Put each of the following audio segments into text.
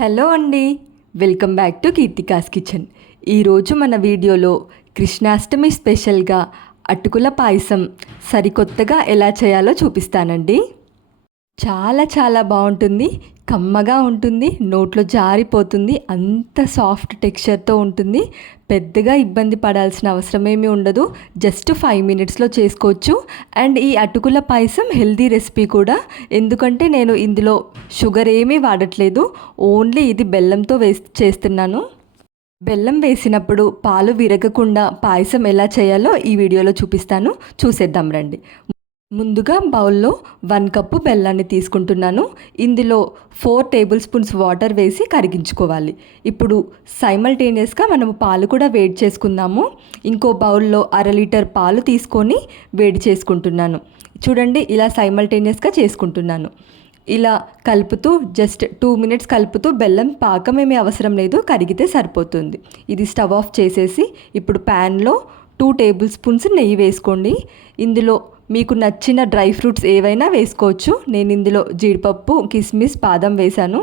Hello అండి, welcome back to Keerthika's kitchen. ఈరోజు మన వీడియోలో కృష్ణాష్టమి స్పెషల్గా అటుకుల పాయసం సరికొత్తగా ఎలా చేయాలో చూపిస్తానండి. చాలా చాలా బాగుంటుంది, కమ్మగా ఉంటుంది, నోట్లో జారిపోతుంది, అంత సాఫ్ట్ టెక్స్చర్తో ఉంటుంది. పెద్దగా ఇబ్బంది పడాల్సిన అవసరమేమీ ఉండదు, జస్ట్ 5 మినిట్స్లో చేసుకోవచ్చు. అండ్ ఈ అటుకుల పాయసం హెల్దీ రెసిపీ కూడా, ఎందుకంటే నేను ఇందులో షుగర్ ఏమీ వాడట్లేదు, ఓన్లీ ఇది బెల్లంతో చేస్తున్నాను. బెల్లం వేసినప్పుడు పాలు విరగకుండా పాయసం ఎలా చేయాలో ఈ వీడియోలో చూపిస్తాను, చూసేద్దాం రండి. ముందుగా బౌల్లో 1 కప్పు బెల్లాన్ని తీసుకుంటున్నాను. ఇందులో 4 టేబుల్ స్పూన్స్ వాటర్ వేసి కరిగించుకోవాలి. ఇప్పుడు సైమల్టేనియస్గా మనము పాలు కూడా వేడి చేసుకుందాము. ఇంకో బౌల్లో 1/2 లీటర్ పాలు తీసుకొని వేడి చేసుకుంటున్నాను. చూడండి, ఇలా సైమల్టేనియస్గా చేసుకుంటున్నాను. ఇలా కలుపుతూ జస్ట్ 2 మినిట్స్ కలుపుతూ, బెల్లం పాకమేమీ అవసరం లేదు, కరిగితే సరిపోతుంది. ఇది స్టవ్ ఆఫ్ చేసేసి ఇప్పుడు ప్యాన్లో 2 టేబుల్ స్పూన్స్ నెయ్యి వేసుకోండి. ఇందులో మీకు నచ్చిన డ్రై ఫ్రూట్స్ ఏవైనా వేసుకోవచ్చు. నేను ఇందులో జీడిపప్పు, కిస్మిస్, బాదం వేశాను.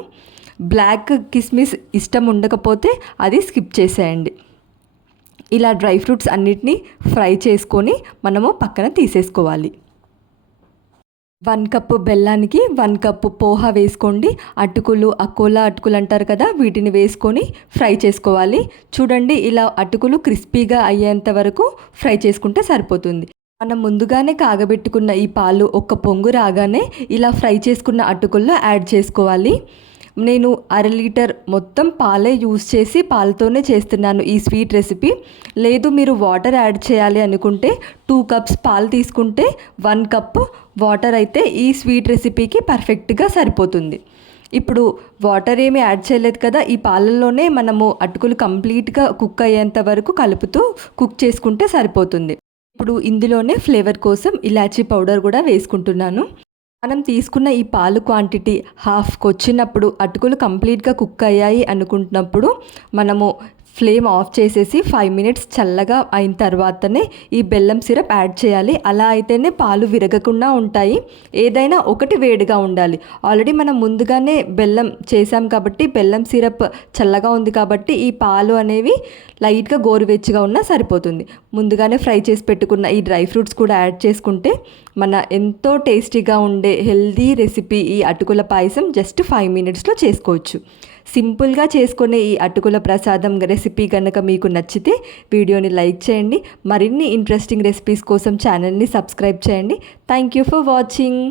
బ్లాక్ కిస్మిస్ ఇష్టం ఉండకపోతే అది స్కిప్ చేసేయండి. ఇలా డ్రై ఫ్రూట్స్ అన్నిటినీ ఫ్రై చేసుకొని మనము పక్కన తీసేసుకోవాలి. 1 కప్పు బెల్లానికి 1 కప్పు పోహా వేసుకోండి. అటుకులు, అకోలా అటుకులు అంటారు కదా, వీటిని వేసుకొని ఫ్రై చేసుకోవాలి. చూడండి, ఇలా అటుకులు క్రిస్పీగా అయ్యేంత వరకు ఫ్రై చేసుకుంటే సరిపోతుంది. మనం ముందుగానే కాగబెట్టుకున్న ఈ పాలు ఒక్క పొంగు రాగానే ఇలా ఫ్రై చేసుకున్న అటుకుల్లో యాడ్ చేసుకోవాలి. నేను 1/2 లీటర్ మొత్తం పాలే యూస్ చేసి పాలతోనే చేస్తున్నాను ఈ స్వీట్ రెసిపీ. లేదు, మీరు వాటర్ యాడ్ చేయాలి అనుకుంటే 2 కప్స్ పాలు తీసుకుంటే 1 కప్ వాటర్ అయితే ఈ స్వీట్ రెసిపీకి పర్ఫెక్ట్గా సరిపోతుంది. ఇప్పుడు వాటర్ ఏమీ యాడ్ చేయలేదు కదా, ఈ పాలల్లోనే మనము అటుకులు కంప్లీట్గా కుక్ అయ్యేంత వరకు కలుపుతూ కుక్ చేసుకుంటే సరిపోతుంది. ఇప్పుడు ఇందులోనే ఫ్లేవర్ కోసం ఇలాచీ పౌడర్ కూడా వేసుకుంటున్నాను. మనం తీసుకున్న ఈ పాలు క్వాంటిటీ హాఫ్కి వచ్చినప్పుడు, అటుకులు కంప్లీట్గా కుక్ అయ్యాయి అనుకుంటున్నప్పుడు మనము ఫ్లేమ్ ఆఫ్ చేసేసి 5 మినిట్స్ చల్లగా అయిన తర్వాతనే ఈ బెల్లం సిరప్ యాడ్ చేయాలి. అలా అయితేనే పాలు విరగకుండా ఉంటాయి. ఏదైనా ఒకటి వేడిగా ఉండాలి. ఆల్రెడీ మనం ముందుగానే బెల్లం చేసాం కాబట్టి, బెల్లం సిరప్ చల్లగా ఉంది కాబట్టి ఈ పాలు అనేవి లైట్గా గోరువెచ్చగా ఉన్నా సరిపోతుంది. ముందుగానే ఫ్రై చేసి పెట్టుకున్న ఈ డ్రై ఫ్రూట్స్ కూడా యాడ్ చేసుకుంటే మన ఎంతో టేస్టీగా ఉండే హెల్దీ రెసిపీ ఈ అటుకుల పాయసం జస్ట్ 5 మినిట్స్లో చేసుకోవచ్చు. సింపుల్గా చేసుకునే ఈ అటుకుల ప్రసాదం రెసిపీ కనుక మీకు నచ్చితే వీడియోని లైక్ చేయండి. మరిన్ని ఇంట్రెస్టింగ్ రెసిపీస్ కోసం ఛానల్ని సబ్స్క్రైబ్ చేయండి. Thank you for watching.